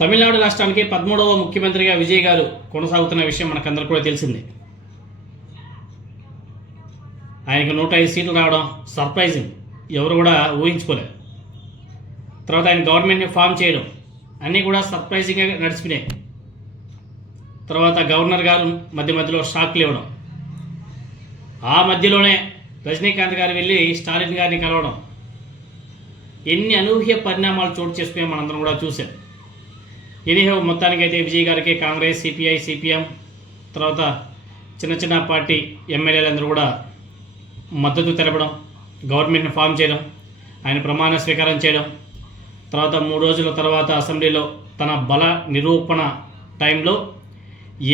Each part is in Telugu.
తమిళనాడు రాష్ట్రానికి 13వ ముఖ్యమంత్రిగా విజయ్ గారు కొనసాగుతున్న విషయం మనకందరికీ కూడా తెలిసిందే. ఆయనకు 105 సీట్లు రావడం సర్ప్రైజింగ్, ఎవరు కూడా ఊహించుకోలేదు. తర్వాత ఆయన గవర్నమెంట్ని ఫామ్ చేయడం అన్నీ కూడా సర్ప్రైజింగ్గా నడిచిపోయినాయి. తర్వాత గవర్నర్ గారు మధ్యలో షాక్లు ఇవ్వడం, ఆ మధ్యలోనే రజనీకాంత్ గారు వెళ్ళి స్టాలిన్ గారిని కలవడం, ఎన్ని అనూహ్య పరిణామాలు చోటు చేసుకునే మనందరం కూడా చూసాం. ఎనీహో మొత్తానికైతే విజయ్ గారికి కాంగ్రెస్, సిపిఐ, సిపిఎం, తర్వాత చిన్న పార్టీ ఎమ్మెల్యేలందరూ కూడా మద్దతు తెలపడం, గవర్నమెంట్ని ఫామ్ చేయడం, ఆయన ప్రమాణ స్వీకారం చేయడం, తర్వాత 3 రోజుల తర్వాత అసెంబ్లీలో తన బల నిరూపణ టైంలో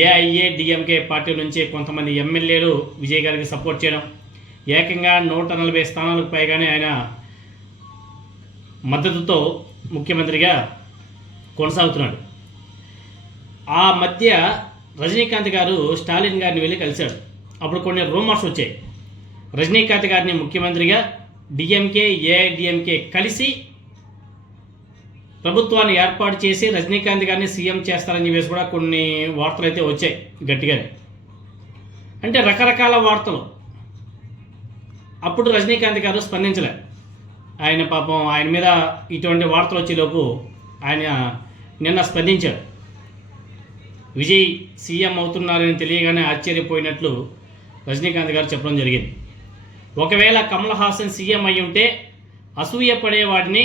ఏఐఏడిఎంకే పార్టీ నుంచి కొంతమంది ఎమ్మెల్యేలు విజయ్ గారికి సపోర్ట్ చేయడం, ఏకంగా 140 స్థానాలకు పైగానే ఆయన మద్దతుతో ముఖ్యమంత్రిగా కొనసాగుతున్నాడు. ఆ మధ్య రజనీకాంత్ గారు స్టాలిన్ గారిని వెళ్ళి కలిశాడు. అప్పుడు కొన్ని రూమర్స్ వచ్చాయి, రజనీకాంత్ గారిని ముఖ్యమంత్రిగా డిఎంకే, ఏఐడిఎంకే కలిసి ప్రభుత్వాన్ని ఏర్పాటు చేసి రజనీకాంత్ గారిని సీఎం చేస్తారని చెప్పేసి కూడా కొన్ని వార్తలు అయితే వచ్చాయి గట్టిగానే. అంటే రకరకాల వార్తలు. అప్పుడు రజనీకాంత్ గారు స్పందించలే. ఆయన పాపం ఆయన మీద ఇటువంటి వార్తలు వచ్చేలోపు ఆయన నిన్న స్పందించాడు. విజయ్ సీఎం అవుతున్నారని తెలియగానే ఆశ్చర్యపోయినట్లు రజనీకాంత్ గారు చెప్పడం జరిగింది. ఒకవేళ కమల్ హాసన్ సీఎం అయి ఉంటే అసూయపడే వాడిని